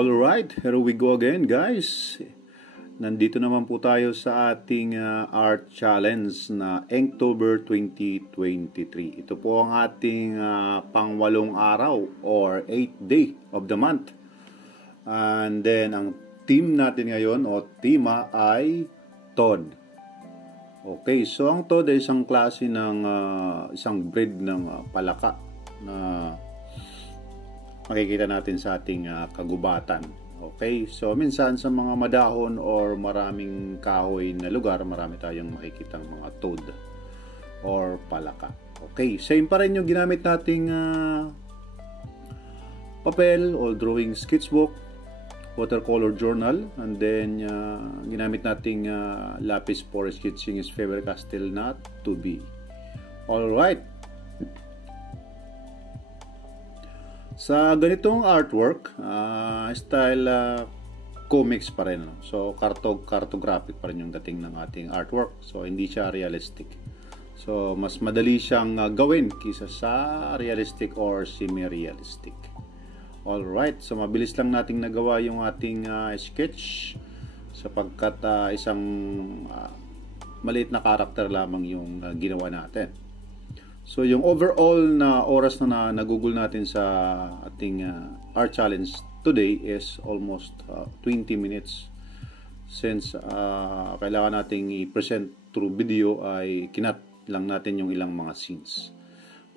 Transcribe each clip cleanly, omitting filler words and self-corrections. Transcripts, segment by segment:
Alright, here we go again guys. Nandito naman po tayo sa ating art challenge na Inktober 2023. Ito po ang ating pang-8 araw or 8th day of the month. And then ang theme natin ngayon o tema ay Toad. Okay, so ang Toad ay isang klase ng isang breed ng palaka na makikita natin sa ating kagubatan. Okay, so minsan sa mga madahon or maraming kahoy na lugar, marami tayong makikitang mga toad or palaka. Okay, same pa rin yung ginamit nating papel or drawing sketchbook, watercolor journal, and then ginamit nating lapis for sketching is Faber-Castell not to be. Alright. Sa ganitong artwork, style comics pa rin. No? So, cartographic pa rin yung dating ng ating artwork. So, hindi siya realistic. So, mas madali siyang gawin kaysa sa realistic or semi-realistic. Alright, so mabilis lang nating nagawa yung ating sketch sapagkat isang maliit na karakter lamang yung ginawa natin. So, yung overall na oras na nagugol natin sa ating art challenge today is almost 20 minutes. Since kailangan nating i-present through video ay kinat lang natin yung ilang mga scenes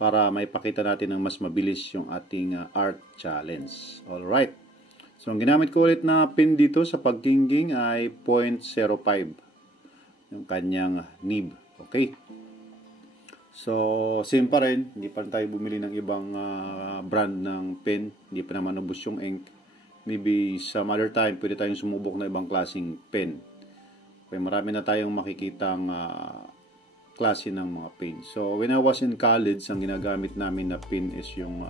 para maipakita natin ng mas mabilis yung ating art challenge. Alright. So, ang ginamit ko ulit na pin dito sa pagkingging ay 0.05 yung kanyang nib. Okay. So, same pa rin. Hindi pa tayo bumili ng ibang brand ng pen. Hindi pa naman ubos yung ink. Maybe some other time, pwede tayong sumubok na ibang klaseng pen. Okay, marami na tayong makikitang klase ng mga pen. So, when I was in college, ang ginagamit namin na pen is yung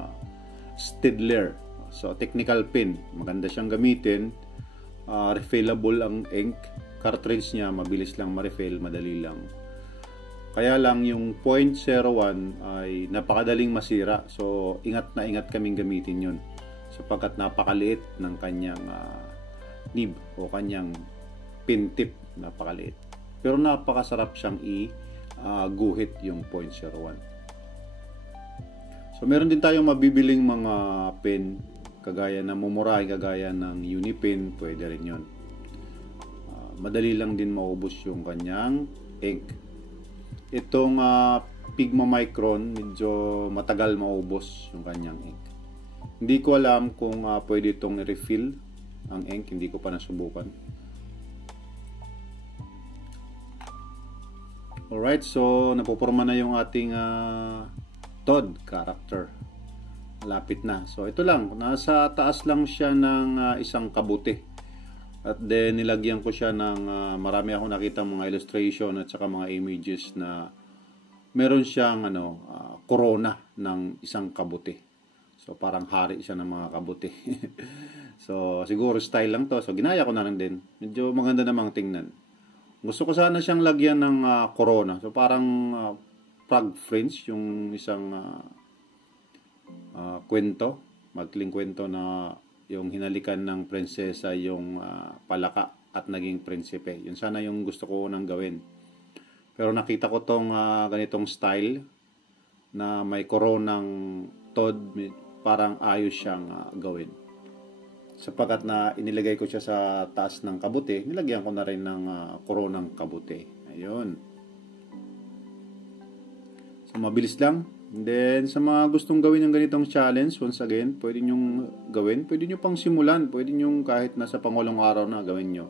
Staedtler. So, technical pen. Maganda siyang gamitin. Refillable ang ink. Cartridge niya, mabilis lang ma-refill, madali lang. Kaya lang yung 0.01 ay napakadaling masira. So, ingat na ingat kaming gamitin yun. Sapagkat napakaliit ng kanyang nib o kanyang pin tip. Napakaliit. Pero napakasarap siyang i-guhit yung 0.01. So, meron din tayong mabibiling mga pen kagaya ng mumurahin, kagaya ng Unipin. Pwede rin yun. Madali lang din maubos yung kanyang ink. Itong Pigma Micron, medyo matagal maubos yung kanyang ink. Hindi ko alam kung pwede itong refill ang ink. Hindi ko pa nasubukan. Alright, so napupurma na yung ating Toad character. Malapit na. So ito lang, nasa taas lang siya ng isang kabuti. At then nilagyan ko siya ng marami akong nakita mga illustration at saka mga images na meron siyang corona ng isang kabuti. So parang hari siya ng mga kabuti. So siguro style lang to. So ginaya ko na lang din. Medyo maganda namang tingnan. Gusto ko sana siyang lagyan ng corona. So parang frog French yung isang kwento. Magling kwento na yung hinalikan ng prinsesa yung palaka at naging prinsipe. Yun sana yung gusto ko nang gawin. Pero nakita ko tong ganitong style na may koronang Toad, parang ayos siyang gawin. Sapagkat na inilagay ko siya sa taas ng kabuti, nilagyan ko na rin ng koronang kabuti. Ayun. So mabilis lang. And then, sa mga gustong gawin ng ganitong challenge, once again, pwede nyong gawin. Pwede nyo pang simulan. Pwede nyo kahit nasa pangulong araw na gawin nyo.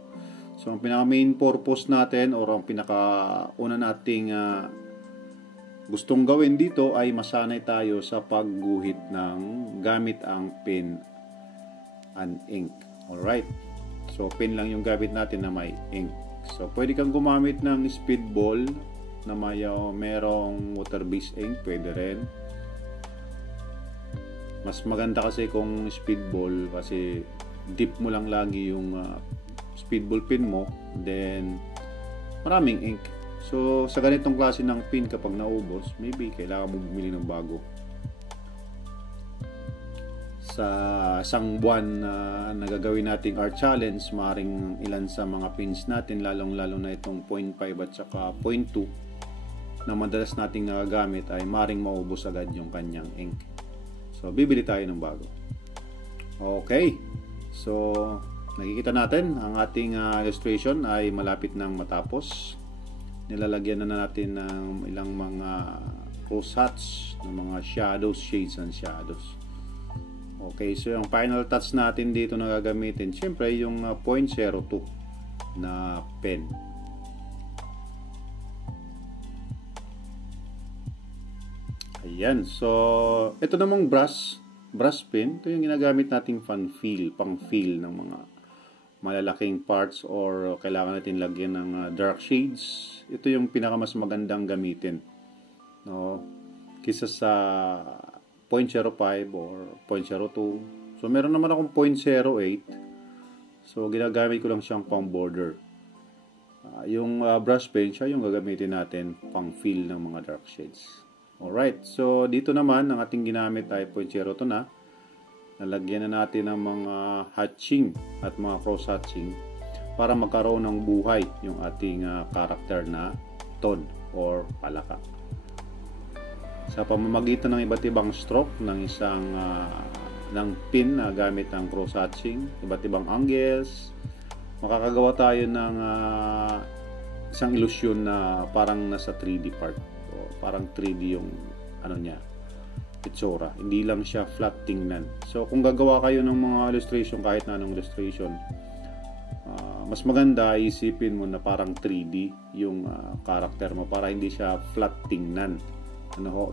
So, ang pinaka-main purpose natin or ang pinaka-una nating gustong gawin dito ay masanay tayo sa pagguhit ng gamit ang pen and ink. Alright. So, pen lang yung gamit natin na may ink. So, pwede kang gumamit ng speedball na merong water-based ink, pwede rin. Mas maganda kasi kung speedball kasi dip mo lang lagi yung speedball pin mo, then maraming ink. So sa ganitong klase ng pin kapag naubos, maybe kailangan mo bumili ng bago. sa isang buwan na nagagawin nating art challenge, maring ilan sa mga pins natin, lalong-lalo na itong 0.5 at saka 0.2 na madalas nating nagagamit, ay maring maubos agad yung kanyang ink. So, bibili tayo ng bago. Okay. So, nakikita natin ang ating illustration ay malapit nang matapos. Nilalagyan na natin ng ilang mga rose hats, ng mga shadows, shades and shadows. Okay, so yung final touch natin dito na gagamitin, syempre yung 0.02 na pen. Ayan, so ito namang brush pen, ito yung ginagamit nating pang feel ng mga malalaking parts or kailangan natin lagyan ng dark shades. Ito yung pinakamas magandang gamitin, no? Kisa sa 0.05 or 0.02. So, meron naman akong 0.08. So, ginagamit ko lang siyang pang border. Yung brush pen, siya yung gagamitin natin pang fill ng mga dark shades. Alright. So, dito naman, ang ating ginamit ay 0.02 na. Nalagyan na natin ng mga hatching at mga cross hatching para magkaroon ng buhay yung ating character na toad or palaka. Sa pamamagitan ng iba't ibang stroke ng isang ng pin na gamit ang cross hatching, iba't ibang angles, makakagawa tayo ng isang illusion na parang nasa 3D part. So, parang 3D yung ano niya, itsura. Hindi lang siya flat tingnan. So, kung gagawa kayo ng mga illustration, kahit na anong illustration, mas maganda isipin mo na parang 3D yung character mo para hindi siya flat tingnan.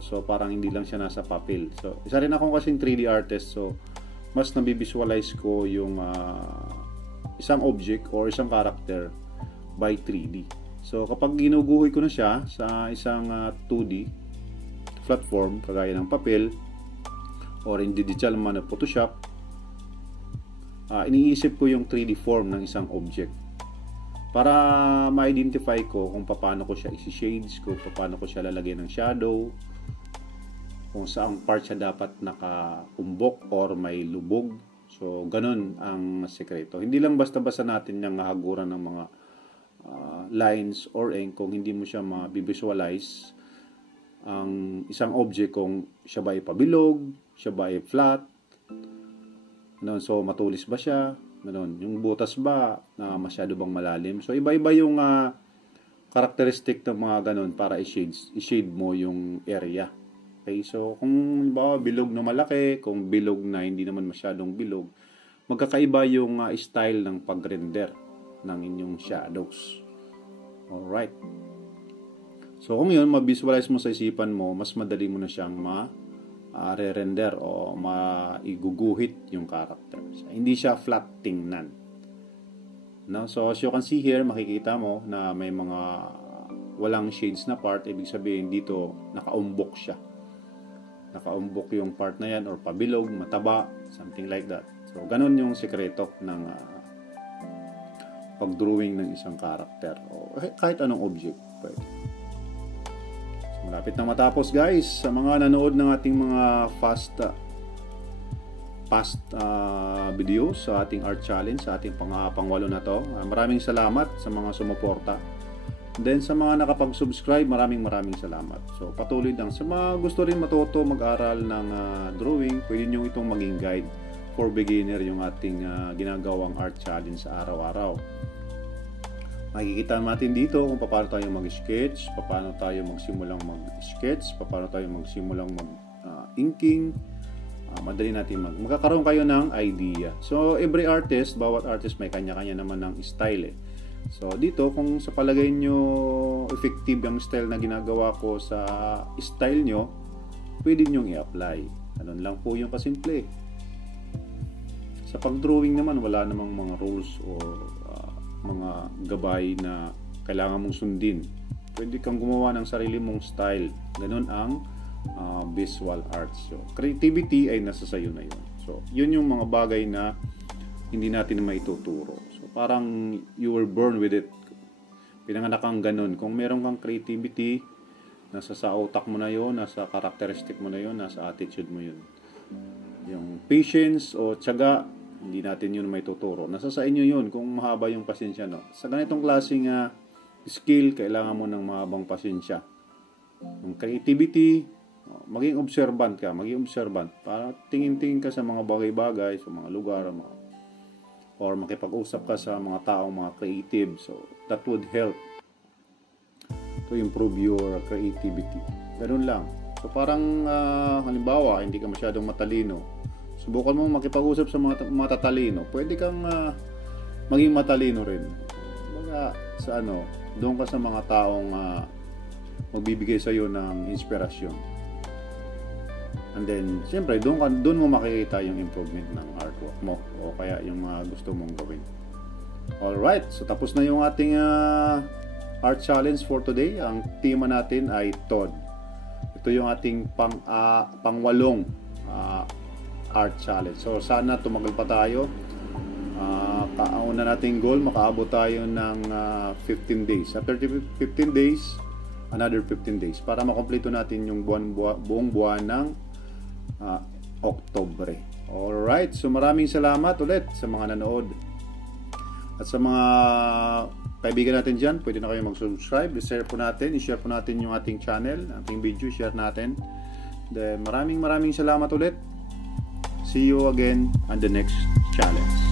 So parang hindi lang siya nasa papel. So isa rin akong kasing 3D artist, so mas nabivisualize ko yung isang object or isang character by 3D. So kapag ginuguhoy ko na siya sa isang 2D platform kagaya ng papel or in digital man na Photoshop, iniisip ko yung 3D form ng isang object para ma-identify ko kung paano ko siya isi-shades, kung paano ko siya lalagyan ng shadow, kung saang part siya dapat nakaumbok or may lubog. So, ganun ang sekreto. Hindi lang basta-basta natin niyang hahaguran ng mga lines or ink kung hindi mo siya ma-visualize ang isang object kung siya ba ay pabilog, siya ba ay flat, so matulis ba siya, ganun. Yung butas ba na masyado bang malalim. So iba-iba yung characteristic ng mga ganun para i-shade mo yung area. Okay, so kung ba bilog na malaki, kung bilog na hindi naman masyadong bilog, magkakaiba yung style ng pag-render ng inyong shadows. Alright. So kung yun, ma-visualize mo sa isipan mo, mas madali mo na siyang re-render o maiguguhit yung character. So, hindi siya flat tingnan. No? So as you can see here, makikita mo na may mga walang shades na part. Ibig sabihin dito nakaumbok siya. Nakaumbok yung part na yan or pabilog, mataba, something like that. So ganun yung sekreto ng pag-drawing ng isang character o kahit anong object. Pwede. Malapit na matapos, guys. Sa mga nanood ng ating mga past videos sa ating art challenge, sa ating pang-walo na to, maraming salamat sa mga sumuporta. Then sa mga nakapag-subscribe, maraming salamat. So patuloy lang. Sa mga gusto rin matuto mag-aral ng drawing, pwede nyo itong maging guide for beginner yung ating ginagawang art challenge sa araw-araw. Makikita natin dito kung paano tayo mag-sketch, paano tayo magsimulang mag-sketch, paano tayo magsimulang mag-inking. Madali natin magkakaroon kayo ng idea. So, every artist, bawat artist may kanya-kanya naman ng style. So, dito, kung sa palagay nyo effective ang style na ginagawa ko sa style nyo, pwede nyo i-apply. Ganun lang po yung kasimple. Sa pag-drawing naman, wala namang mga rules or mga gabay na kailangan mong sundin. Pwede kang gumawa ng sarili mong style. Ganun ang visual arts. So, creativity ay nasa sayo na yun. So, yun yung mga bagay na hindi natin maituturo. So, parang you were born with it. Pinanganak kang ganun. Kung meron kang creativity, nasa sa utak mo na yun, nasa characteristic mo na yun, nasa attitude mo yun. Yung patience o tiyaga, hindi natin yun may tuturo. Nasa sa inyo yun kung mahaba yung pasensya, no? Sa ganitong klaseng skill, kailangan mo ng mahabang pasensya. Yung creativity, maging observant ka, para tingin-tingin ka sa mga bagay-bagay, sa mga lugar, or makipag-usap ka sa mga taong mga creative. So that would help to improve your creativity. Ganun lang. So parang halimbawa, hindi ka masyadong matalino, subukan mo makipag-usap sa mga matatalino. Pwede kang maging matalino rin. Baga sa doon ka sa mga taong magbibigay sa iyo ng inspirasyon. And then, siyempre, doon mo makikita yung improvement ng artwork mo o kaya yung mga gusto mong gawin. Alright, so tapos na yung ating art challenge for today. Ang tema natin ay Todd. Ito yung ating pang-walong art challenge. So sana tumagal pa tayo. Kauna nating goal, makaabot tayo ng 15 days. After 15 days, another 15 days para makompleto natin yung buong buwan ng Oktubre. Alright, so maraming salamat ulit sa mga nanood. At sa mga kaibigan natin dyan, pwede na kayo mag-subscribe. I-share po natin yung ating channel, ating video, share natin. Then maraming salamat ulit. See you again on the next challenge.